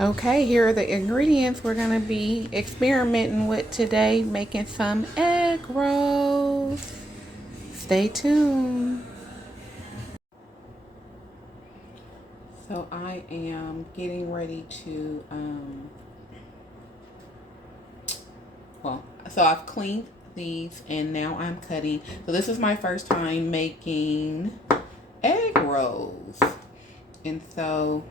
Okay, here are the ingredients we're going to be experimenting with today, making some egg rolls. Stay tuned. So I am getting ready to, so I've cleaned these and now I'm cutting. So this is my first time making egg rolls. And so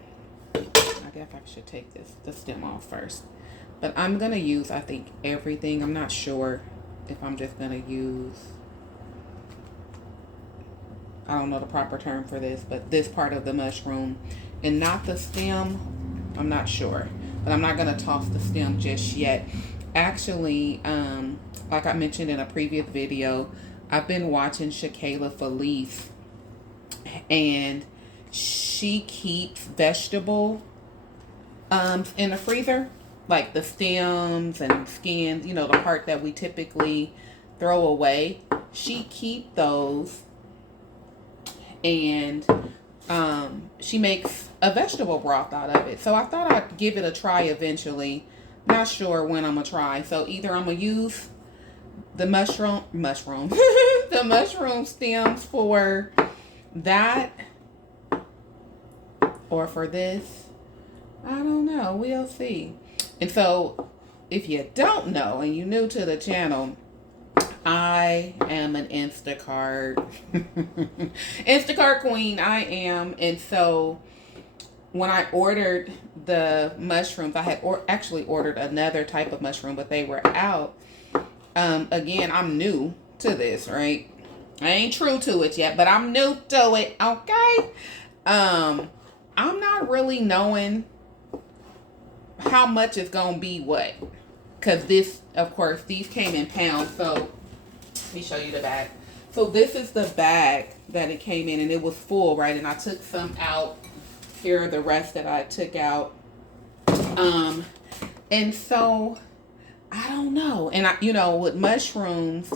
I guess I should take the stem off first. But I'm going to use, I think, everything. I'm not sure if I'm just going to use, I don't know the proper term for this, but this part of the mushroom and not the stem. I'm not sure. But I'm not going to toss the stem just yet. Actually, like I mentioned in a previous video, I've been watching Shakayla Felice, and she keeps vegetable in the freezer, like the stems and skins, you know, the part that we typically throw away. She keep those, and she makes a vegetable broth out of it. So I thought I'd give it a try eventually. Not sure when I'm gonna try. So either I'm gonna use the mushroom the mushroom stems for that, or for this. I don't know. We'll see. And so, if you don't know and you're new to the channel, I am an Instacart Instacart queen. I am. And so, when I ordered the mushrooms, I had actually ordered another type of mushroom, but they were out. Again, I'm new to this, right? I ain't true to it yet, but I'm new to it. Okay. I'm not really knowing how much is gonna be what, because this, of course, these came in pounds. So let me show you the bag. So this is the bag that it came in, and it was full, right? And I took some out. Here are the rest that I took out. And so I don't know. And I, you know, with mushrooms,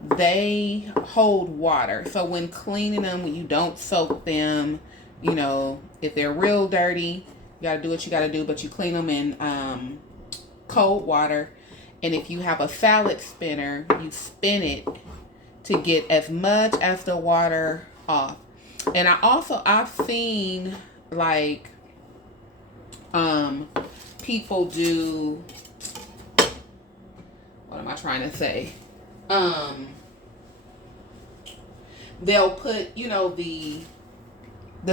they hold water. So when cleaning them, when you don't soak them, you know, if they're real dirty, you gotta do what you gotta do, but you clean them in cold water. And if you have a salad spinner, you spin it to get as much as the water off. And I've seen like people do, what am I trying to say? They'll put, you know, the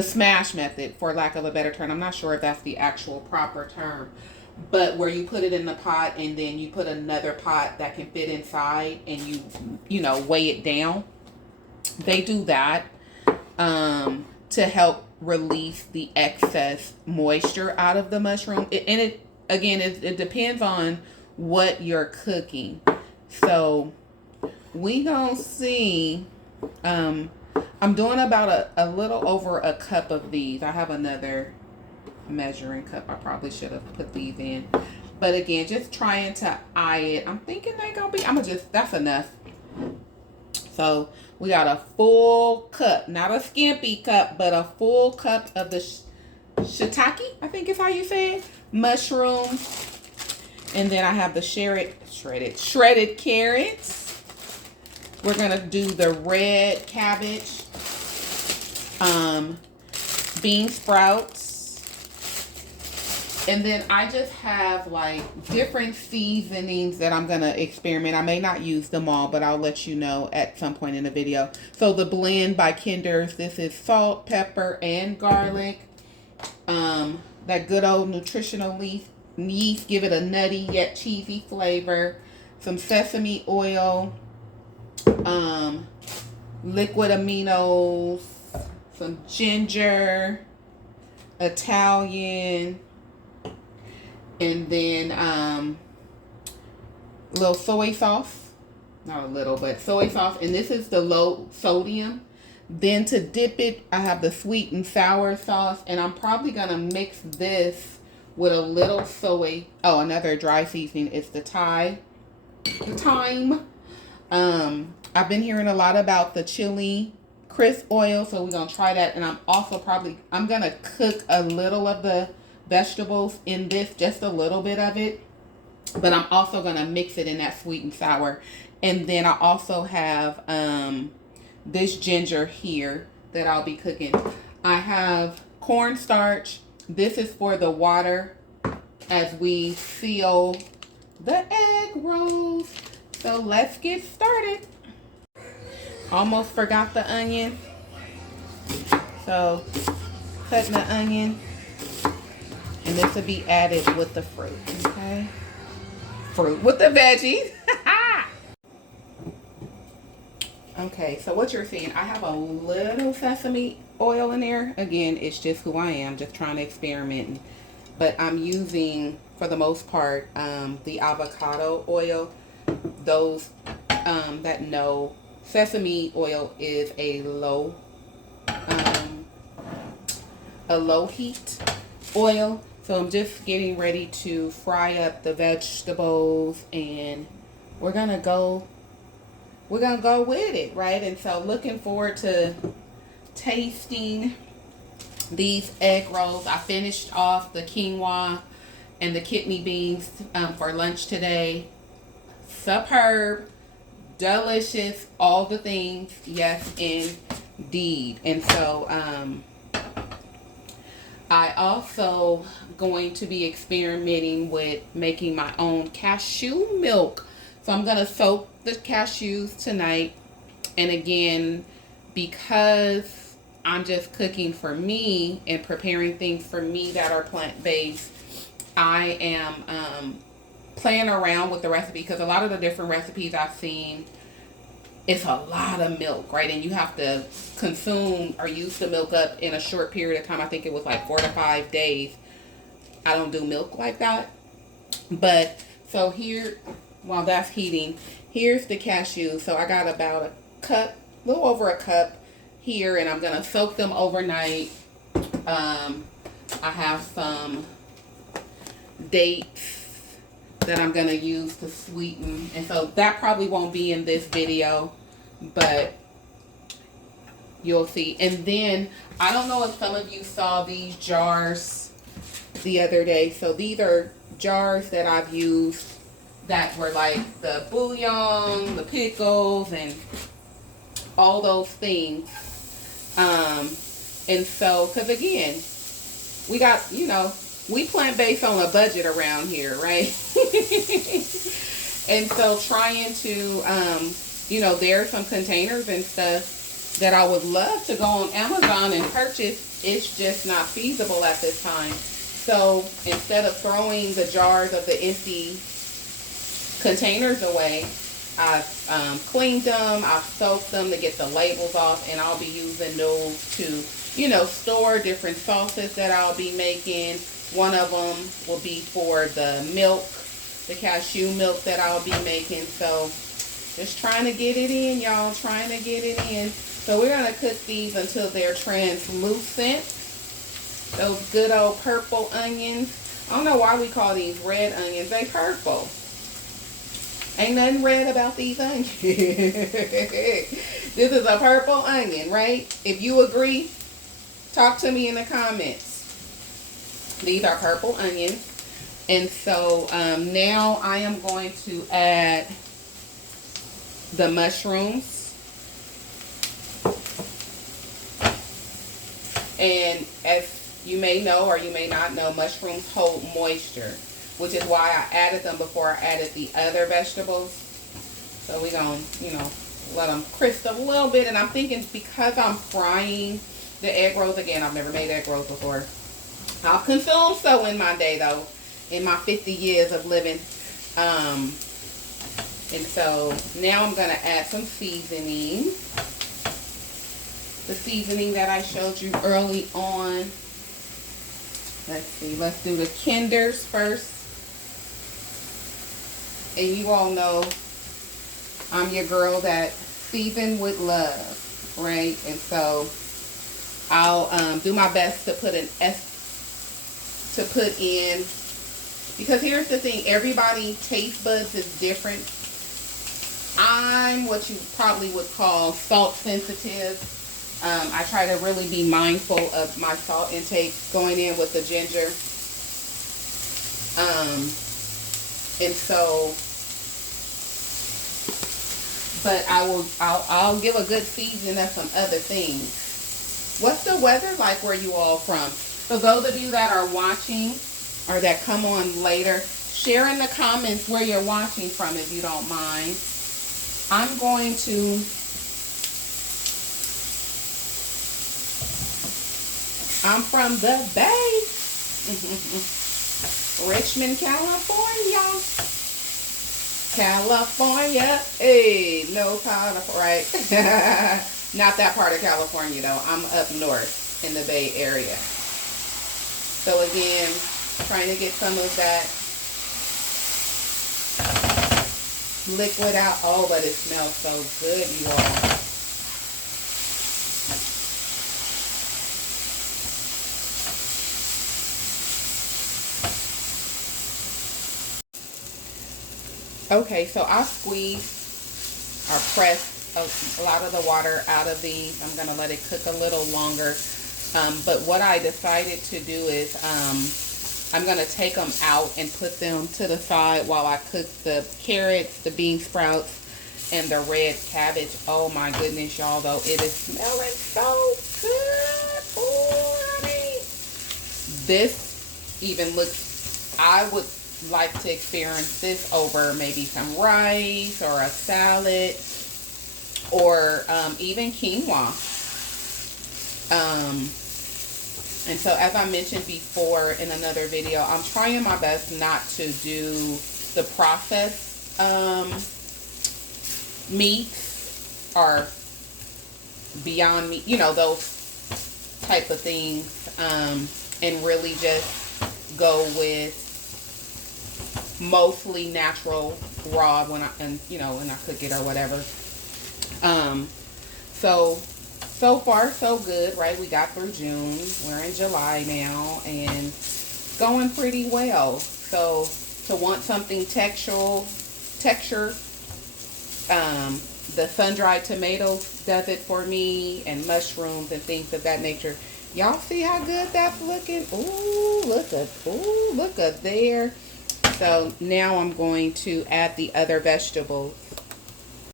smash method, for lack of a better term. I'm not sure if that's the actual proper term, but where you put it in the pot and then you put another pot that can fit inside and you know, weigh it down. They do that to help release the excess moisture out of the mushroom. It depends on what you're cooking. So we gonna see. I'm doing about a little over a cup of these. I have another measuring cup. I probably should have put these in. But again, just trying to eye it. I'm thinking they're going to be, that's enough. So we got a full cup, not a skimpy cup, but a full cup of the shiitake, I think is how you say it, mushroom. And then I have the shredded carrots. We're going to do the red cabbage, bean sprouts. And then I just have like different seasonings that I'm going to experiment. I may not use them all, but I'll let you know at some point in the video. So the blend by Kinder's, this is salt, pepper, and garlic. That good old nutritional yeast, give it a nutty yet cheesy flavor. Some sesame oil. Liquid aminos, some ginger, Italian, and then a little soy sauce. Not a little, but soy sauce. And this is the low sodium. Then to dip it, I have the sweet and sour sauce. And I'm probably going to mix this with a little soy. Oh, another dry seasoning is the thyme. I've been hearing a lot about the chili crisp oil, so we're going to try that. And I'm also I'm going to cook a little of the vegetables in this, just a little bit of it. But I'm also going to mix it in that sweet and sour. And then I also have this ginger here that I'll be cooking. I have cornstarch. This is for the water as we seal the egg rolls. So let's get started. Almost forgot the onion. So cutting the onion. And this will be added with the fruit, okay? Fruit with the veggies. Okay, so what you're seeing, I have a little sesame oil in there. Again, it's just who I am, just trying to experiment. But I'm using, for the most part, the avocado oil. Those that know, sesame oil is a low heat oil. So I'm just getting ready to fry up the vegetables, and we're gonna go with it, right? And so looking forward to tasting these egg rolls. I finished off the quinoa and the kidney beans for lunch today. Superb, delicious, all the things, yes indeed. And so I also going to be experimenting with making my own cashew milk. So I'm going to soak the cashews tonight. And again, because I'm just cooking for me and preparing things for me that are plant-based, I am playing around with the recipe, because a lot of the different recipes I've seen, it's a lot of milk, right? And you have to consume or use the milk up in a short period of time. I think it was like 4 to 5 days. I don't do milk like that. But so here, while that's heating, here's the cashews. So I got about a cup, a little over a cup here, and I'm going to soak them overnight. I have some dates that I'm going to use to sweeten. And so that probably won't be in this video, but you'll see. And then, I don't know if some of you saw these jars the other day. So these are jars that I've used that were like the bouillon, the pickles, and all those things. And so, because again, we got, you know, we plant-based on a budget around here, right? And so trying to, you know, there are some containers and stuff that I would love to go on Amazon and purchase. It's just not feasible at this time. So instead of throwing the jars of the empty containers away, I've cleaned them, I've soaked them to get the labels off, and I'll be using those to, you know, store different sauces that I'll be making. One of them will be for the milk, the cashew milk that I'll be making. So just trying to get it in, y'all, trying to get it in. So we're going to cook these until they're translucent. Those good old purple onions. I don't know why we call these red onions. They purple. Ain't nothing red about these onions. This is a purple onion, right? If you agree, talk to me in the comments. These are purple onions. And so now I am going to add the mushrooms. And as you may know, or you may not know, mushrooms hold moisture, which is why I added them before I added the other vegetables. So we're going to, you know, let them crisp a little bit. And I'm thinking, because I'm frying the egg rolls, again, I've never made egg rolls before. I'll consume so in my day, though, in my 50 years of living. And so now I'm going to add some seasoning. The seasoning that I showed you early on. Let's see, let's do the Kinders first. And you all know I'm your girl that season with love, right? And so I'll do my best to put in, because here's the thing, everybody taste buds is different. I'm what you probably would call salt sensitive. I try to really be mindful of my salt intake going in with the ginger. And so, but I'll give a good season of some other things. What's the weather like where you all from? So those of you that are watching or that come on later, share in the comments where you're watching from if you don't mind. I'm going to I'm from the Bay. Richmond, California. California. Hey, no kind of, right? Not that part of California though. I'm up north in the Bay Area. So again, trying to get some of that liquid out. Oh, but it smells so good, you all. Okay, so I'll squeeze or press a lot of the water out of these. I'm going to let it cook a little longer. But what I decided to do is I'm going to take them out and put them to the side while I cook the carrots, the bean sprouts, and the red cabbage. Oh my goodness, y'all, though. It is smelling so good. Oh, honey. This even looks, I would like to experience this over maybe some rice or a salad or even quinoa. And so as I mentioned before in another video, I'm trying my best not to do the processed meats or Beyond Meat, you know, those type of things, and really just go with mostly natural raw when I cook it or whatever. So far so good, right? We got through June, we're in July now, and it's going pretty well. So to want something texture, the sun-dried tomatoes does it for me, and mushrooms and things of that nature. Y'all see how good that's looking? Ooh, look at there. So now I'm going to add the other vegetables.